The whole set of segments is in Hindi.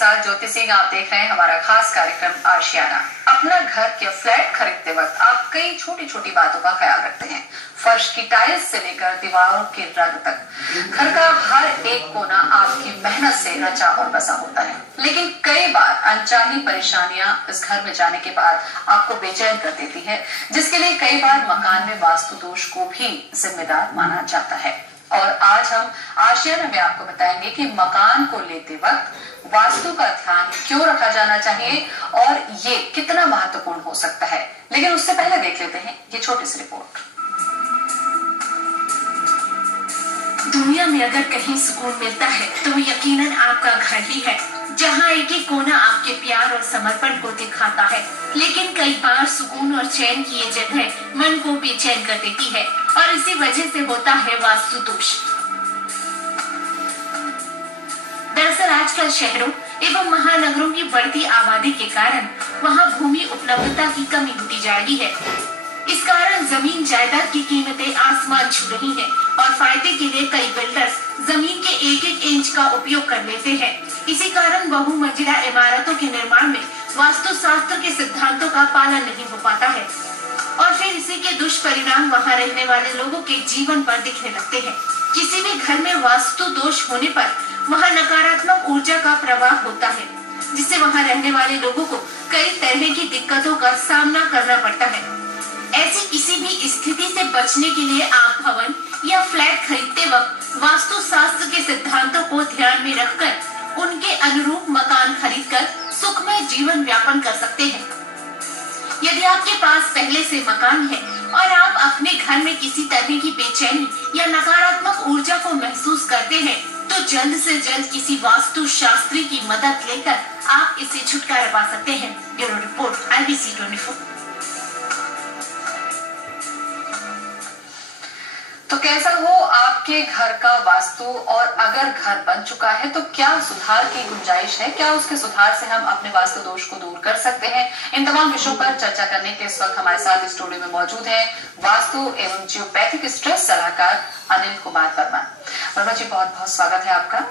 साथ ज्योति सिंह। आप देख रहे हैं हमारा खास कार्यक्रम आशियाना। अपना घर या फ्लैट खरीदते वक्त आप कई छोटी छोटी बातों का ख्याल रखते हैं, फर्श की टाइल्स से लेकर दीवारों के रंग तक। घर का हर एक कोना आपकी मेहनत से रचा और बसा होता है, लेकिन कई बार अनचाही परेशानियां इस घर में जाने के बाद आपको बेचैन कर देती है, जिसके लिए कई बार मकान में वास्तु दोष को भी जिम्मेदार माना जाता है। और आज हम आशियाना में आपको बताएंगे कि मकान को लेते वक्त वास्तु का ध्यान क्यों रखा जाना चाहिए और ये कितना महत्वपूर्ण हो सकता है। लेकिन उससे पहले देख लेते हैं ये छोटी सी रिपोर्ट। दुनिया में अगर कहीं सुकून मिलता है तो यकीनन आपका घर ही है, जहाँ एक एक कोना आपके प्यार और समर्पण को दिखाता है। लेकिन कई बार सुकून और चैन की ये जगह मन को बेचैन कर देती है और इसी वजह से होता है वास्तु दोष। दरअसल आजकल शहरों एवं महानगरों की बढ़ती आबादी के कारण वहाँ भूमि उपलब्धता की कमी होती जा रही है। इस कारण जमीन जायदाद की कीमतें आसमान छू रही हैं और फायदे के लिए कई बिल्डर्स जमीन के एक एक इंच का उपयोग कर लेते हैं। इसी कारण बहुमंजिला इमारतों के निर्माण में वास्तु शास्त्र के सिद्धांतों का पालन नहीं हो पाता है और फिर इसी के दुष्परिणाम वहां रहने वाले लोगों के जीवन पर दिखने लगते हैं। किसी भी घर में वास्तु दोष होने पर वहां नकारात्मक ऊर्जा का प्रवाह होता है, जिससे वहां रहने वाले लोगों को कई तरह की दिक्कतों का सामना करना पड़ता है। ऐसी किसी भी स्थिति से बचने के लिए आप भवन या फ्लैट खरीदते वक्त वास्तु शास्त्र के सिद्धांतों को ध्यान में रखकर उनके अनुरूप मकान खरीदकर सुखमय जीवन व्यापन कर सकते हैं। यदि आपके पास पहले से मकान है और आप अपने घर में किसी तरह की बेचैनी या नकारात्मक ऊर्जा को महसूस करते हैं, तो जल्द से जल्द किसी वास्तु शास्त्री की मदद लेकर आप इससे छुटकारा पा सकते हैं। Bureau report IBC 24। तो कैसा हो आपके घर का वास्तु, और अगर घर बन चुका है तो क्या सुधार की गुंजाइश है, क्या उसके सुधार से हम अपने वास्तु दोष को दूर कर सकते हैं। इन तमाम विषयों पर चर्चा करने के इस वक्त हमारे साथ इस स्टूडियो में मौजूद हैं वास्तु एवं जियोपैथिक स्ट्रेस सलाहकार अनिल कुमार वर्मा। वर्मा जी, बहुत बहुत स्वागत है आपका।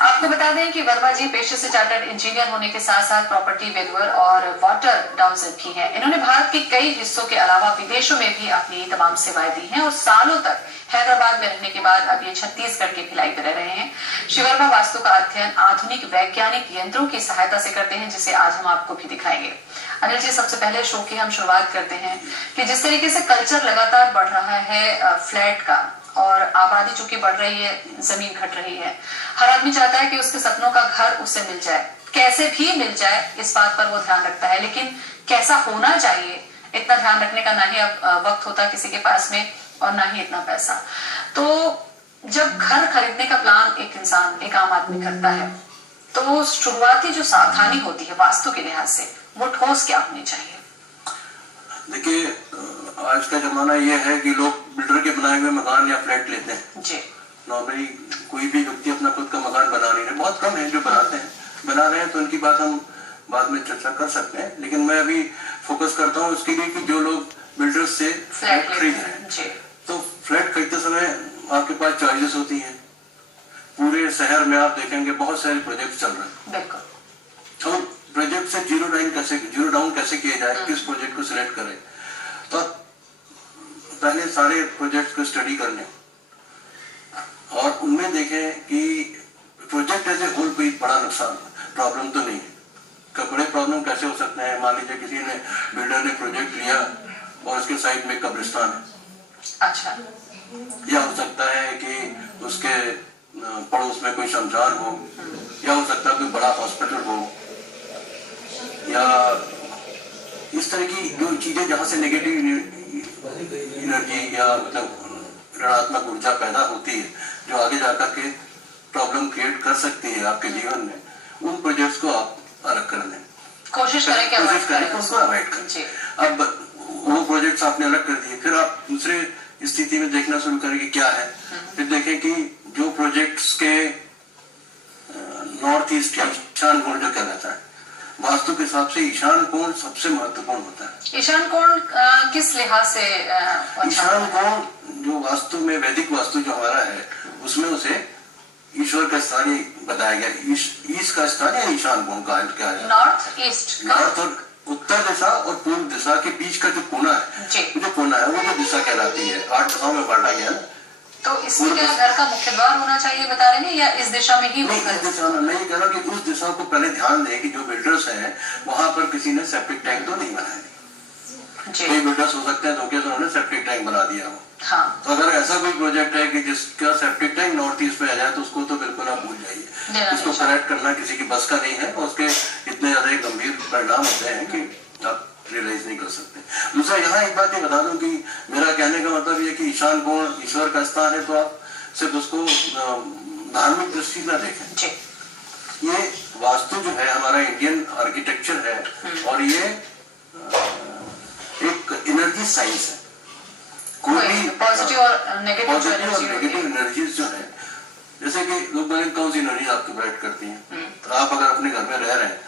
आपको बता दें कि वर्मा जी पेशे से चार्टर्ड इंजीनियर होने के साथ साथ प्रॉपर्टी वैल्यूअर और वाटर डाउजर भी हैं। इन्होंने भारत के कई हिस्सों के अलावा विदेशों में भी अपनी तमाम सेवाएं दी हैं और सालों तक हैदराबाद में रहने के बाद अब ये छत्तीसगढ़ के भिलाई में रह रहे हैं। श्री वर्मा वास्तु का अध्ययन आधुनिक वैज्ञानिक यंत्रों की सहायता से करते हैं, जिसे आज हम आपको भी दिखाएंगे। अनिल जी, सबसे पहले शो की हम शुरुआत करते हैं कि जिस तरीके से कल्चर लगातार बढ़ रहा है फ्लैट का, और आबादी चूंकि बढ़ रही है, जमीन घट रही है, हर आदमी चाहता है कि उसके सपनों का घर उसे मिल जाए, कैसे भी मिल जाए, इस बात पर वो ध्यान रखता है। लेकिन कैसा होना चाहिए, इतना ध्यान रखने का ना ही अब वक्त होता किसी के पास में और ना ही इतना पैसा। तो जब घर खरीदने का प्लान एक इंसान, एक आम आदमी करता है, तो शुरुआती जो सावधानी होती है वास्तु के लिहाज से, वो ठोस क्या होनी चाहिए। देखिए, आज का जमाना यह है कि लोग बिल्डर के बनाए हुए मकान या फ्लैट लेते हैं जी। नॉर्मली कोई भी व्यक्ति अपना खुद का मकान बना नहीं रहे, बहुत कम है जो बनाते हैं। बना रहे हैं तो उनकी बात हम बाद में चर्चा कर सकते हैं, लेकिन मैं अभी फोकस करता हूँ उसके लिए कि जो लोग बिल्डर्स से फ्लैट खरीद रहे हैं, तो फ्लैट खरीदते समय आपके पास चॉइसेस होती हैं। पूरे शहर में आप देखेंगे बहुत सारे प्रोजेक्ट चल रहे हैं, तो प्रोजेक्ट से जीरो डाउन कैसे किया जाए, किस प्रोजेक्ट को सिलेक्ट करें। तो पहले सारे प्रोजेक्ट को स्टडी कर लें और उनमें देखें कि प्रोजेक्ट एज ए होल कोई बड़ा नुकसान प्रॉब्लम तो नहीं है। बड़े प्रॉब्लम कैसे हो सकते हैं, मान लीजिए किसी ने बिल्डर ने प्रोजेक्ट लिया और उसके साइड में कब्रिस्तान है, अच्छा, या हो सकता है कि उसके पड़ोस में कोई शमशान हो, या हो सकता है कोई बड़ा हॉस्पिटल हो, या इस तरह की जो चीजें जहां से नेगेटिव एनर्जी या मतलब ऋणात्मक ऊर्जा पैदा होती है, जो आगे जाकर के प्रॉब्लम क्रिएट कर सकती है आपके जीवन में, उन प्रोजेक्ट्स को आप अलग कर दें, कोशिश करें कि उसको अवॉइड करें। अब वो प्रोजेक्ट्स आपने अलग कर दिए, फिर आप दूसरे स्थिति में देखना शुरू करें कि क्या है। फिर देखें कि जो प्रोजेक्ट्स के नॉर्थ ईस्ट ईशान कोण जो कहलाता है, वास्तु के हिसाब से ईशान कोण सबसे महत्वपूर्ण होता है। ईशान कोण किस लिहाज से? ईशान कोण जो वास्तु में, वैदिक वास्तु जो हमारा है, उसमें उसे ईश्वर का स्थान बताया गया, ईस्ट का स्थान या ईशान कोण का क्या है, नॉर्थ ईस्ट का, नॉर्थ और उत्तर दिशा और पूर्व दिशा के बीच का जो कोना है, जो कोना है वो जो दिशा कहलाती है, 8 दिशाओं में बांटा गया है। तो इसमें क्या घर का मुख्य द्वार होना चाहिए बता रहे हैं, या इस दिशा में ही नहीं, इस दिशा में मैं ये कह रहा हूँ कि उस दिशा को पहले ध्यान दें कि जो बिल्डर्स हैं वहां पर किसी ने सेप्टिक टैंक तो नहीं बनाया। कई बिल्डर्स हो सकते हैं धोखे से उन्होंने सेप्टिक टैंक बना दिया हो। हाँ। तो अगर ऐसा कोई प्रोजेक्ट है कि जिसका सेप्टिक टैंक नॉर्थ ईस्ट में आ जाए तो उसको तो बिल्कुल आप भूल जाइए, उसको करेक्ट करना किसी की बस का नहीं है, और उसके इतने ज्यादा गंभीर परिणाम होते हैं कि आप रियलाइज नहीं कर सकते। दूसरा, यहाँ एक बात ये बता दूं कि मेरा कहने का मतलब ये कि ईशान कोण ईश्वर का स्थान है, तो आप सिर्फ उसको धार्मिक दृष्टि न देखें। ये वास्तु जो है हमारा इंडियन आर्किटेक्चर है, और ये एक एनर्जी साइंस है। कोई भी पॉजिटिव और नेगेटिव एनर्जीज जो है, जैसे कि लोग बोले कौन सी एनर्जी आपको ब्राइट करती है, तो आप अगर अपने घर में रह रहे हैं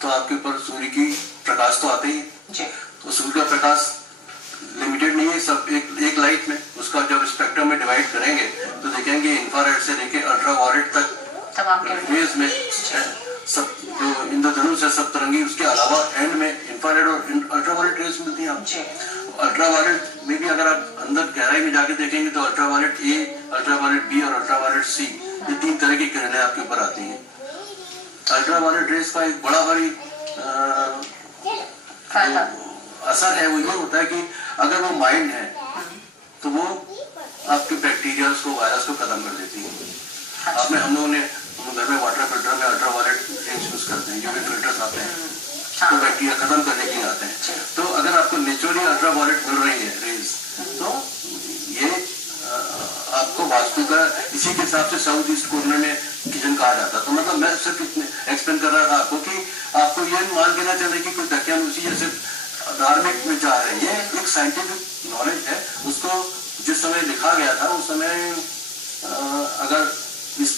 तो आपके ऊपर सूर्य की प्रकाश तो आते ही, तो सूर्य का प्रकाश लिमिटेड नहीं है, सब एक लाइट में, उसका जब स्पेक्ट्रम में डिवाइड करेंगे तो देखेंगे इंफ्रारेड से लेके अल्ट्रावायलेट तक रेज में सब जो इंद्रधनुष है सब तरंगी, उसके अलावा एंड में इंफ्रारेड और अल्ट्रावायलेट रेज मिलती है आपको। अल्ट्रावायलेट में भी अगर आप अंदर गहराई में जाके देखेंगे तो अल्ट्रावायलेट ए, अल्ट्रावायलेट बी और अल्ट्रावायलेट सी, ये 3 तरह की किरणें आपके ऊपर आती हैं। अल्ट्रावायलेट रेज का एक बड़ा भारी असर है, वो ये होता है कि अगर वो माइल्ड है तो वो आपके बैक्टीरिया को, वायरस को खत्म कर देती है। आपने हम लोगों ने घर में वाटर फिल्टर में अल्ट्रावायलेट रेज यूज करते हैं, यूवी फिल्टर्स आते हैं तो बैक्टीरिया खत्म करने के लिए आते हैं। तो अगर आपको नेचुरली अल्ट्रावायलेट मिल रही है रेज, तो ये आपको वास्तु का इसी के हिसाब से साउथ ईस्ट कॉर्नर में किचन कहा जाता है। तो मतलब मैं सिर्फ एक्सप्लेन कर रहा था आपको कि आपको ये मान के ना चले कि कोई दकियानुसी या सिर्फ धार्मिक विचार है, ये एक साइंटिफिक नॉलेज है। उसको जिस समय लिखा गया था उस समय अगर इस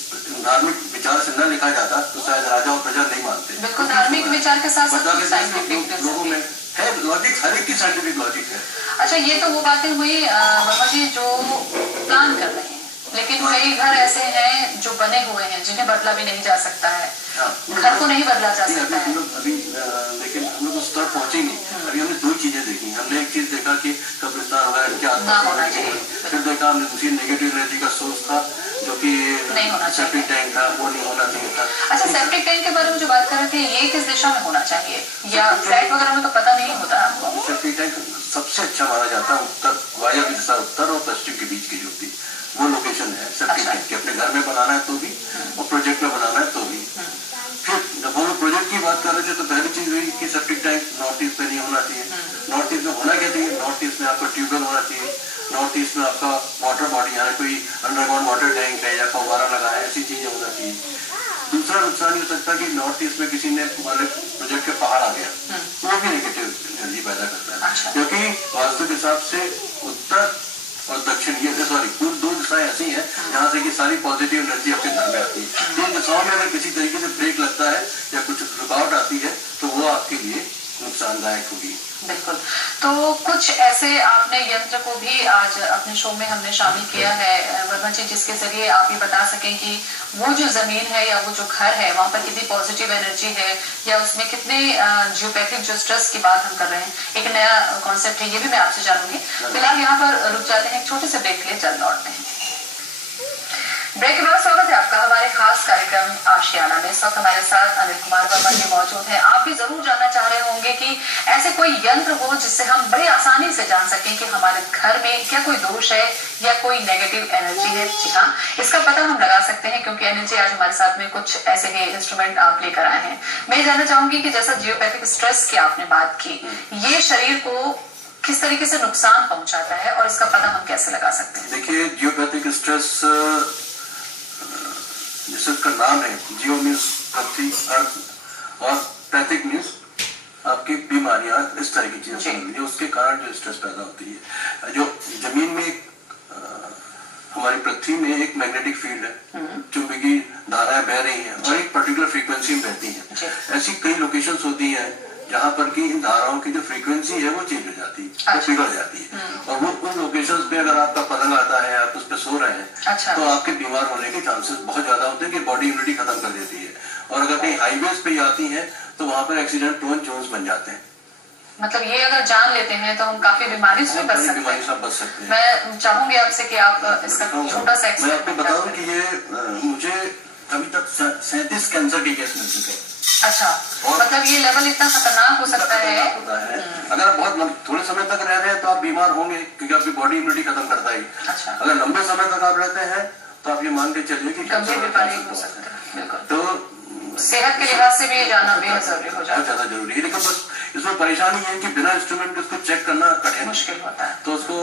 धार्मिक विचार से न लिखा जाता तो शायद राजा और प्रजा नहीं मानते। बिल्कुल, धार्मिक विचार के साथ साथ साइंटिफिक लोगों में है लॉजिक, हर एक की साइंटिफिक लॉजिक है। अच्छा, ये तो वो बातें हुई वर्मा जी जो प्लान कर रहे हैं, लेकिन कई घर ऐसे हैं जो बने हुए हैं जिन्हें बदला भी नहीं जा सकता है, घर को नहीं बदला जा सकता है। अभी लेकिन हम लोग उस तरफ पहुंचे नहीं। अभी हमने 2 चीजें देखी। हमने एक चीज देखा कि कब्रिस्तान वगैरह क्या होना चाहिए, फिर देखा हमने दूसरी नेगेटिव एनर्जी का सोर्स था जो कि सेप्टिक टैंक था, वो नहीं होना चाहिए था। अच्छा, सेप्टिक टैंक के बारे में जो बात कर रहे थे, ये किस दिशा में होना चाहिए, या फ्लैट वगैरह में तो पता नहीं होता आपको? सेप्टिक टैंक सबसे अच्छा माना जाता है उत्तर, वायव्य दिशा उत्तर और पश्चिम के बीच की जो होती वो लोकेशन है सेप्टिक टैंक की। अपने घर में बनाना है तो भी, और प्रोजेक्ट में बनाना है तो भी। फिर जब हम लोग प्रोजेक्ट की बात कर रहे थे तो पहली चीज हुई कि सेप्टिक टैंक नॉर्थ ईस्ट में नहीं होना चाहिए। नॉर्थ ईस्ट में होना क्या चाहिए? नॉर्थ ईस्ट में आपका ट्यूबवेल होना चाहिए, नॉर्थ ईस्ट में आपका वाटर बॉडी, यहाँ कोई अंडरग्राउंड वाटर टैंक है या फव्वारा लगा है, ऐसी चीजें होना चाहिए। दूसरा नुकसान हो सकता है कि नॉर्थ ईस्ट में किसी ने हमारे प्रोजेक्ट के पहाड़ आ गया, वो भी नेगेटिव एनर्जी पैदा करता है, क्योंकि वास्तु के हिसाब से उत्तर और दक्षिण, ये सॉरी कुल 2 दिशाएं ऐसी हैं जहाँ से कि सारी पॉजिटिव एनर्जी आपके घर में आती है। 3 दिशाओं में अगर किसी तरीके से ब्रेक लगता है या कुछ रुकावट आती है तो वो आपके लिए नुकसानदायक होगी। बिल्कुल। तो कुछ ऐसे आपने यंत्र को भी आज अपने शो में हमने शामिल किया है वर्मा जी, जिसके जरिए आप ये बता सकें कि वो जो जमीन है या वो जो घर है वहां पर कितनी पॉजिटिव एनर्जी है, या उसमें कितने जियोपैथिक जो स्ट्रेस की बात हम कर रहे हैं, एक नया कॉन्सेप्ट है, ये भी मैं आपसे जानूंगी। फिलहाल यहाँ पर रुक जाते हैं, एक छोटे से ब्रेक के लिए जल्द लौटते हैं। ब्रेक के बाद स्वागत है आपका हमारे खास कार्यक्रम आशियाना में। इस वक्त हमारे साथ अनिल कुमार वर्मा जी मौजूद हैं। आप भी जरूर जानना चाह रहे होंगे कि ऐसे कोई यंत्र हो जिससे हम बड़ी आसानी से जान सकें कि हमारे घर में क्या कोई दोष है या कोई नेगेटिव एनर्जी है। जी हाँ, इसका पता हम लगा सकते हैं, क्योंकि अनिल जी आज हमारे साथ में कुछ ऐसे ही इंस्ट्रूमेंट आप लेकर आए हैं। मैं जानना चाहूंगी कि जैसा जियोपैथिक स्ट्रेस की आपने बात की, ये शरीर को किस तरीके से नुकसान पहुंचाता है और इसका पता हम कैसे लगा सकते हैं? देखिए, जियोपैथिक स्ट्रेस जिसका नाम है, जियो मीन्स पृथ्वी, अर्थ, और पैथिक मीन्स आपकी बीमारियां, इस तरह की चीजें, उसके कारण जो स्ट्रेस पैदा होती है। जो जमीन में हमारी पृथ्वी में एक मैग्नेटिक फील्ड है, चुंबकीय धाराएं बह रही हैं और एक पर्टिकुलर फ्रीक्वेंसी में बहती हैं। ऐसी कई लोकेशंस होती हैं जहाँ पर की इन धाराओं की जो फ्रीक्वेंसी है वो चेंज हो जाती है, बिगड़ जाती है। और वो उन लोकेशंस पे अगर आपका पलंग आता है, आप उस पर सो रहे हैं, तो आपके बीमार होने के चांसेस बहुत ज्यादा होते हैं कि बॉडी इम्यूनिटी खत्म कर देती है। और अगर कहीं हाईवेज पे आती है तो वहां पर एक्सीडेंट प्रोन जोन्स बन जाते हैं। मतलब ये अगर जान लेते हैं तो हम काफी बीमारी से बच सकते हैं। मैं चाहूंगी आपसे कि आप इसका छोटा सा मैं आपको बताऊं कि ये मुझे अभी तक 37 कैंसर के केस मिल चुके हैं। अच्छा, मतलब ये लेवल इतना खतरनाक हो सकता है। अगर आप बहुत थोड़े समय तक रह रहे हैं तो आप बीमार होंगे, क्योंकि आपकी बॉडी इम्यूनिटी खत्म करता है। अच्छा। अगर लंबे समय तक आप रहते हैं तो आप ये मान के चलिए कि गंभीर बीमारी हो सकता है। बिल्कुल। तो सेहत के लिहाज से भी ये जानना बेहद जरूरी हो जाता है। बहुत ज्यादा जरूरी है, लेकिन बस इसमें परेशानी है कि बिना इंस्ट्रूमेंट उसको चेक करना कठिन मुश्किल होता है। तो उसको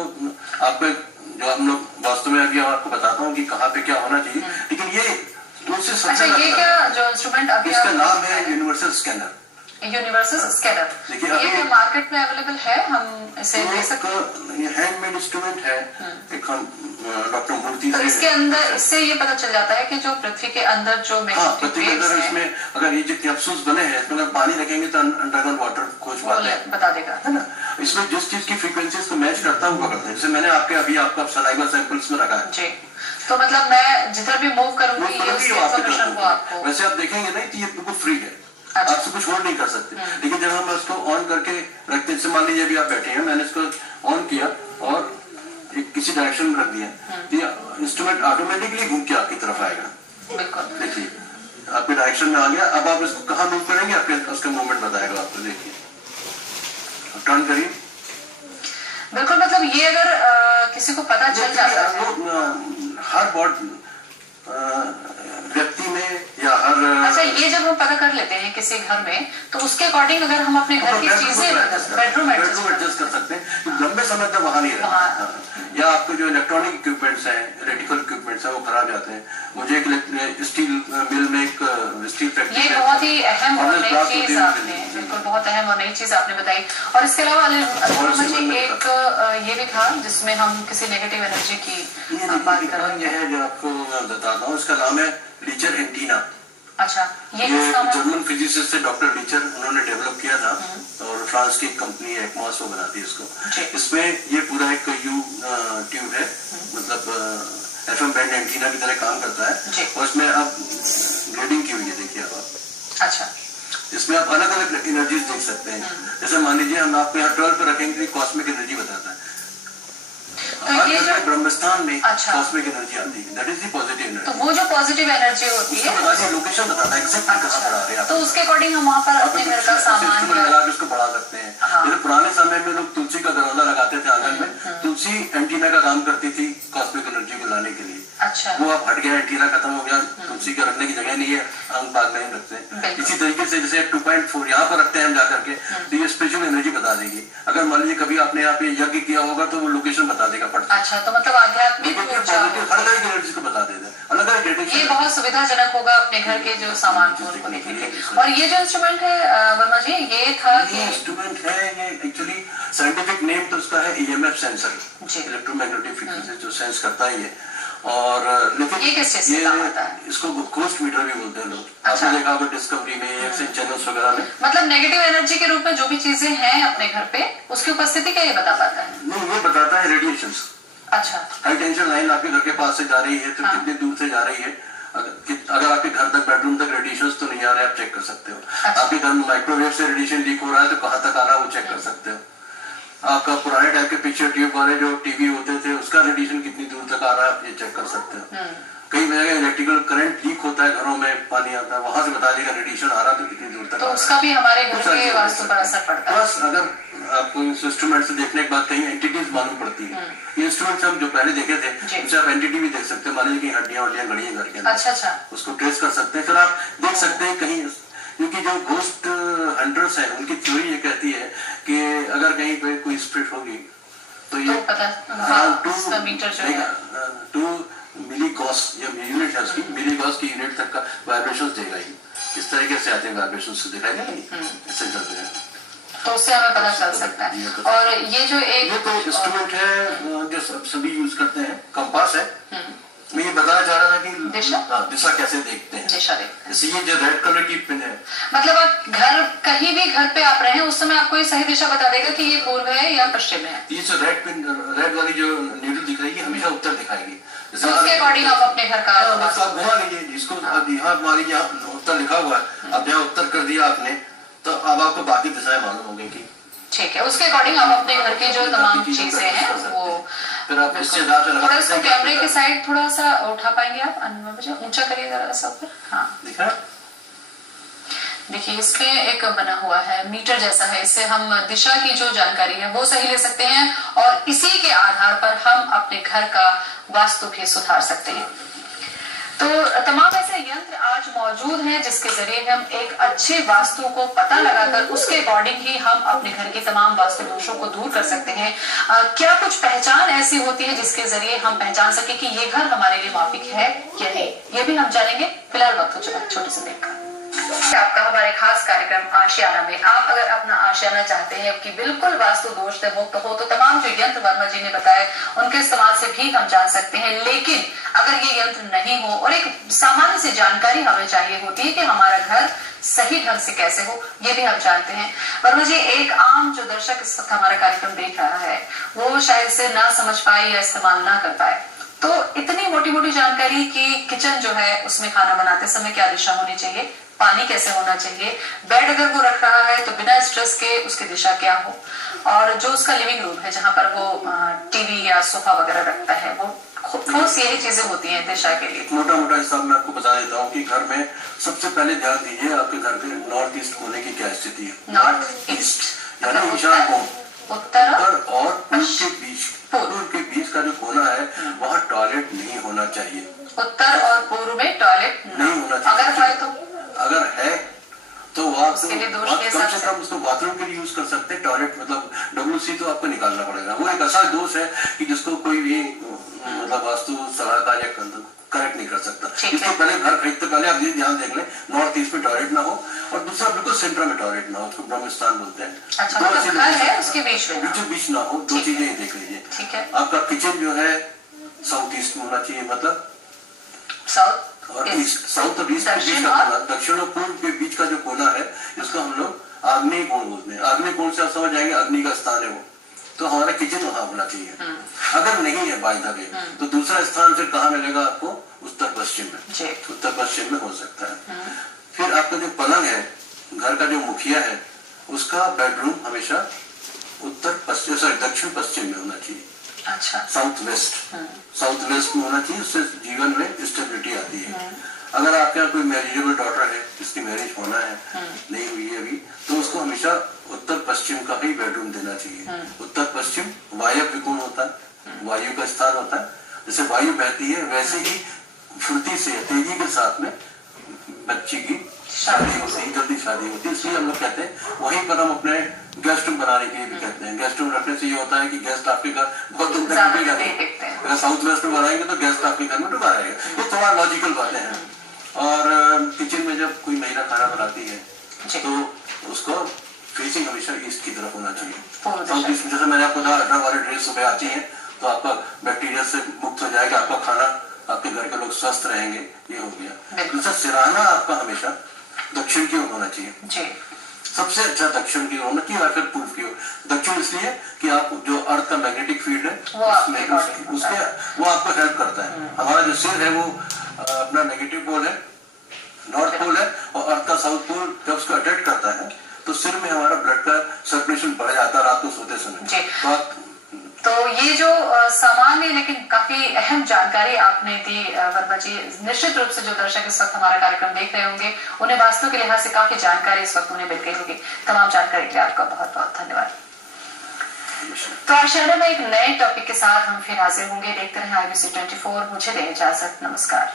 आपको जो हम लोग वास्तव में अभी आपको बताता हूँ कि कहाँ पे क्या होना चाहिए, लेकिन ये अच्छा, ये क्या जो इंस्ट्रूमेंट अभी इसका नाम है यूनिवर्सल स्कैनर। यूनिवर्सल स्कैनर, देखिए ये क्या मार्केट में अवेलेबल है? हम इसे ले सकते हैं? ये हैंडमेड इंस्ट्रूमेंट है, एक हम डॉक्टर मूर्ति तो इसके अंदर इससे ये पता चल जाता है कि जो पृथ्वी के अंदर जो पृथ्वी के अंदर इसमें अगर ये जो कैप्सूल्स बने हैं इसमें अगर पानी रखेंगे तो अंडरग्राउंड वाटर खोज पाते हैं, बता देगा, है ना। इसमें जिस चीज की फ्रीक्वेंसी को मैच करता है वो पकड़ते हैं। जैसे मैंने आपका सलाइवा सैंपल्स में रखा है जी, तो मतलब मैं जिधर भी मूव करूंगी ये उसकी इंफॉर्मेशन को आपको। वैसे आप देखेंगे नहीं तो ये बिल्कुल फ्री है। अच्छा। आपसे कुछ होल्ड नहीं कर सकते, लेकिन जब हम इसको ऑन करके रखते हैं, मान लीजिए अभी आप बैठे हैं, मैंने इसको ऑन किया और एक किसी डायरेक्शन में रख दिया, तो इंस्ट्रूमेंट ऑटोमेटिकली घूम के आपकी तरफ आएगा। बिल्कुल। देखिए आपके डायरेक्शन में आ गया। अब आप इसको कहाँ मूव करेंगे आपके उसका मूवमेंट बताएगा आपको। देखिए टर्न करिए। बिल्कुल, मतलब ये अगर किसी को पता चल जाता है हर व्यक्ति में या हर अच्छा, ये जब हम पता कर लेते हैं किसी घर में तो उसके अकॉर्डिंग अगर हम अपने घर की चीजें बेडरूम एडजस्ट कर सकते हैं, लंबे समय तक वहां नहीं रहते। या आपके जो इलेक्ट्रॉनिक इक्विपमेंट्स हैं, इलेक्ट्रिकल इक्विपमेंट्स हैं, वो खराब जाते हैं। मुझे एक स्टील मिल में एक स्टील फैक्ट्री, ये बहुत ही अहम और नई चीज आपने, बिल्कुल बहुत अहम और नई चीज आपने बताई। और इसके अलावा मुझे एक ये भी था जिसमें हम किसी नेगेटिव एनर्जी की बात कर रहे हैं। जो आपको मैं बताता हूँ, इसका नाम है लीचर एंटीना। अच्छा, ये जर्मन फिजिसिस्ट है डॉक्टर लीचर, उन्होंने डेवलप किया था और फ्रांस की कंपनी है एक्मॉस वो बनाती है इसको। इसमें ये पूरा एक यू ट्यूब है, मतलब एफएम बैंड एंटीना की तरह काम करता है। और इसमें आप ग्रेडिंग की हुई है, देखिए आप। अच्छा, इसमें आप अलग अलग एनर्जीज देख सकते हैं। जैसे मान लीजिए हम आपको यहाँ 12 पे रखेंगे तो कॉस्मिक एनर्जी बताता है। तो ये जो ब्रह्मस्थान में कॉस्मिक एनर्जी आती है, that is the positive energy. तो वो जो पॉजिटिव एनर्जी होती है लोकेशन बताता है एग्जैक्ट कहाँ पर आ रहे हैं, तो उसके अकॉर्डिंग हम वहाँ पर अपने घर का सामान लगा के उसको बढ़ा सकते हैं। जैसे पुराने समय में लोग तुलसी का दरवाजा लगाते थे आंगन में, तुलसी एंटीना का काम करती थी कॉस्मिक एनर्जी को लाने के लिए। अच्छा, वो अब हट गया, एंटीना खत्म हो गया, तुलसी का रखने की जगह नहीं है, आंग बाग नहीं रखते। इसी तरीके से जैसे 2.4 यहाँ पर रखते हैं हम जाकर के, तो ये स्पिरिचुअल एनर्जी बता देगी। अगर मान लीजिए कभी आपने यहाँ पे यज्ञ किया होगा तो वो लोकेशन बता देगा पड़ता। अच्छा, तो मतलब आध्यात्मिक हर तरह की एनर्जी को बता देगा, अलग अलग। ये बहुत सुविधाजनक होगा अपने घर के जो सामान को लेके लिए। और ये जो इंस्ट्रूमेंट है वर्मा जी, ये था कि इंस्ट्रूमेंट है, ये एक्चुअली साइंटिफिक नेम तो उसका है ईएमएफ सेंसर, इलेक्ट्रोमैग्नेटिक फ्रीक्वेंसी जो सेंस करता ही है। और लेकिन ये किस चीज से काम आता है? इसको घोस्ट मीटर भी बोलते हैं लोग। अच्छा। आपने देखा होगा डिस्कवरी में, एक्सचेंज चैनल्स वगैरह में। मतलब नेगेटिव एनर्जी के रूप में जो भी चीजें हैं अपने घर पे, उसकी उपस्थिति क्या ये बता पाता है? नहीं, ये बताता है रेडिएशंस। अच्छा, हाई टेंशन लाइन आपके घर के पास से जा रही है तो कितनी दूर से जा रही है। अगर आपके घर तक बेडरूम तक रेडिएशन तो नहीं आ रहे, आप चेक कर सकते हो। अच्छा। आपके घर में माइक्रोवेव से रेडिएशन लीक हो रहा है तो कहाँ तक आ रहा है वो चेक कर सकते हो। आपका पुराने टाइप के पिक्चर ट्यूब वाले जो टीवी होते थे उसका रेडिएशन कितनी दूर तक आ रहा है आप ये चेक कर सकते हो। कई जगह इलेक्ट्रिकल करंट लीक होता है, घरों में पानी आता है, वहां से बता देगा रेडिएशन आ रहा तो कितनी दूर तक। तो उसका भी हमारे घर के वास्तु पर असर पड़ता है। बस अगर आपको इस इंस्ट्रूमेंट से देखने के बाद कहीं एंटिटीज मालूम पड़ती है, ये इंस्ट्रूमेंट हम जो पहले देखे थे उससे आप एंटिटी भी देख सकते हैं। मान लीजिए हड्डियां वड्डियां गड़ी है घर के अंदर, अच्छा, उसको ट्रेस कर सकते हैं। फिर आप देख सकते हैं कहीं, क्योंकि जो घोस्ट हंटर्स हैं उनकी थ्योरी ये कहती है कि अगर कहीं पे कोई स्पिरिट होगी तो ये 2 मिली गॉस या यूनिट है उसकी, मिली गॉस की यूनिट तक का वाइब्रेशंस देगा ही। इस तरीके से आते हैं वाइब्रेशंस से दिखाई देंगे, ऐसे चलते हैं, तो उससे हमें पता चल सकता है। और ये जो एक इंस्ट्रूमेंट है जो सभी यूज करते हैं, कंपास है, मैं ये बताना चाह रहा था कि दिशा कैसे देखते हैं। दिशा देखते हैं, जैसे ये जो रेड कलर की पिन है, मतलब आप कहीं भी घर पे आप रहे हैं उस समय आपको ये सही दिशा बता देगा कि ये पूर्व है या पश्चिम है। ये जो रेड वाली जो नीडल दिख रही है हमेशा उत्तर दिखाएगी। तो उसके अकॉर्डिंग आप अपने घर का आप घुमा लीजिए इसको। अब यहाँ मान लीजिए उत्तर लिखा हुआ है, अब यहाँ उत्तर कर दिया आपने, तो अब आपको बाकी दिशाएं मालूम हो गई। ठीक है, उसके अकॉर्डिंग आप अपने घर की जो तमाम चीजें हैं वो फिर आप इससे थोड़ा इसको कैमरे के साइड थोड़ा सा उठा पाएंगे आप, ऊंचा करिए जरा सा ऊपर। हाँ दिख रहा है? देखिए इसमें एक बना हुआ है मीटर जैसा है, इससे हम दिशा की जो जानकारी है वो सही ले सकते हैं और इसी के आधार पर हम अपने घर का वास्तु भी सुधार सकते हैं। तो तमाम ऐसे यंत्र आज मौजूद हैं जिसके जरिए हम एक अच्छे वास्तु को पता लगाकर उसके अकॉर्डिंग ही हम अपने घर के तमाम वास्तु दोषों को दूर कर सकते हैं। क्या कुछ पहचान ऐसी होती है जिसके जरिए हम पहचान सके कि ये घर हमारे लिए माफिक है या नहीं, ये भी हम जानेंगे। फिलहाल वक्त हो चुका छोटे से ब्रेक का। आपका हमारे खास कार्यक्रम आशियाना में आप अगर अपना आशियाना चाहते हैं कि बिल्कुल वास्तु दोष से मुक्त हो, तो तमाम जो यंत्र वर्मा जी ने बताए उनके इस्तेमाल से भी हम जान सकते हैं। लेकिन अगर ये यंत्र नहीं हो और एक सामान्य सी जानकारी हमें चाहिए होती है कि हमारा घर सही ढंग से कैसे हो, ये भी हम जानते हैं। वर्मा जी, एक आम जो दर्शक इस वक्त हमारा कार्यक्रम देख रहा है वो शायद इसे ना समझ पाए या इस्तेमाल ना कर पाए, तो इतनी मोटी मोटी जानकारी कि किचन जो है उसमें खाना बनाते समय क्या दिशा होनी चाहिए, पानी कैसे होना चाहिए, बेड अगर वो रख रहा है तो बिना स्ट्रेस के उसकी दिशा क्या हो, और जो उसका लिविंग रूम है जहां पर वो टीवी या सोफा वगैरह रखता है, वो ठोस यही चीजें होती हैं दिशा के लिए। मोटा मोटा हिसाब मैं आपको बता देता हूँ कि घर में सबसे पहले ध्यान दीजिए आपके घर के नॉर्थ ईस्ट कोने की क्या स्थिति है। नॉर्थ ईस्ट यानी ईशान कोण, उत्तर और पूर्व के बीच, पूर्व के बीच का जो कोना है वहाँ टॉयलेट नहीं होना चाहिए। उत्तर और पूर्व में टॉयलेट नहीं होना चाहिए। अगर है तो आप कम से कम उसको बाथरूम के लिए यूज कर सकते हैं। टॉयलेट मतलब WC तो आपको निकालना पड़ेगा। वो एक ऐसा दोष है कि जिसको कोई भी मतलब वास्तु सलाहकार या करेक्ट नहीं कर सकता। इसको पहले घर खरीदते पहले आप ये ध्यान देख लें नॉर्थ ईस्ट में टॉयलेट ना हो, और दूसरा बिल्कुल सेंटर में टॉयलेट ना हो, उसको ब्रह्म स्थान बोलते हैं। अच्छा, मतलब घर है उसके बीच ना हो, दो चीजें ही देख लीजिए। आपका किचन जो है साउथ ईस्ट में होना चाहिए, मतलब साउथ और ईस्ट, साउथ और ईस्ट के बीच का कोना, दक्षिण और पूर्व के बीच का जो कोना है इसको हम लोग आग्नेय कोण बोलते हैं। आग्नेय कोण से आप समझ जाएंगे अग्नि का स्थान है वो, तो हमारा किचन वहां होना चाहिए। अगर नहीं है बाय द वे तो दूसरा स्थान फिर कहाँ मिलेगा आपको, उत्तर पश्चिम में। उत्तर पश्चिम में हो सकता है। फिर आपका जो पलंग है, घर का जो मुखिया है, उसका बेडरूम हमेशा उत्तर पश्चिम सॉरी दक्षिण पश्चिम में होना चाहिए। अच्छा, साउथ वेस्ट में होना चाहिए, उससे जीवन में स्टेबिलिटी आती है। अगर आपके यहाँ कोई मैरिजेबल डॉटर है जिसकी मैरिज होना है, नहीं हुई है अभी, तो उसको हमेशा उत्तर पश्चिम का ही बेडरूम देना चाहिए। उत्तर पश्चिम वायव्य कोण होता है, वायु का स्थान होता है। जैसे वायु बहती है वैसे ही फुर्ती से तेजी के साथ में बच्ची की शादी होती है, जल्दी शादी होती है। इसलिए हम लोग कहते हैं वहीं पर हम अपने गेस्ट रूम बनाने के लिए भी कहते हैं। गेस्ट रूम रखने से ये होता है कि गेस्ट आपके घर बहुत दिन तक रुकेगा नहीं। अगर साउथ वेस्ट में बनाएंगे तो गेस्ट आपके घर में रुका रहेगा। ये थोड़ा लॉजिकल बातें हैं। और किचन में जब कोई महिला खाना बनाती है तो उसको फेसिंग हमेशा ईस्ट की तरफ होना चाहिए। साउथ ईस्ट में जैसे मैंने आपको कहा वाले ड्रेस सुबह आती है तो आपका बैक्टीरिया से मुक्त हो जाएगा, आपका खाना, आपके घर के लोग स्वस्थ रहेंगे। ये हो गया। दूसरा सिरहाना आपका हमेशा दक्षिण की ओर होना चाहिए। सबसे अच्छा दक्षिण की ओर होना चाहिए या फिर पूर्व की ओर। दक्षिण इसलिए कि आप जो अर्थ का मैग्नेटिक फील्ड है उसमें वो आपको हेल्प करता है। हमारा जो सिर है वो अपना नेगेटिव पोल है, नॉर्थ पोल है, और अर्थ का साउथ पोल जब उसको अटैक करता है तो सिर में हमारा ब्लड का सर्कुलेशन बढ़ जाता है रात को सोते समय। तो ये जो सामान्य लेकिन काफी अहम जानकारी आपने दी वर्मा जी, निश्चित रूप से जो दर्शक इस वक्त हमारा कार्यक्रम देख रहे होंगे उन्हें वास्तु के लिहाज से काफी जानकारी इस वक्त उन्हें मिल गई होगी। तमाम जानकारी के लिए आपका बहुत बहुत धन्यवाद। तो आशियाना में एक नए टॉपिक के साथ हम फिर हाजिर होंगे। देखते रहे IBC 24। मुझे दें इजाजत, नमस्कार।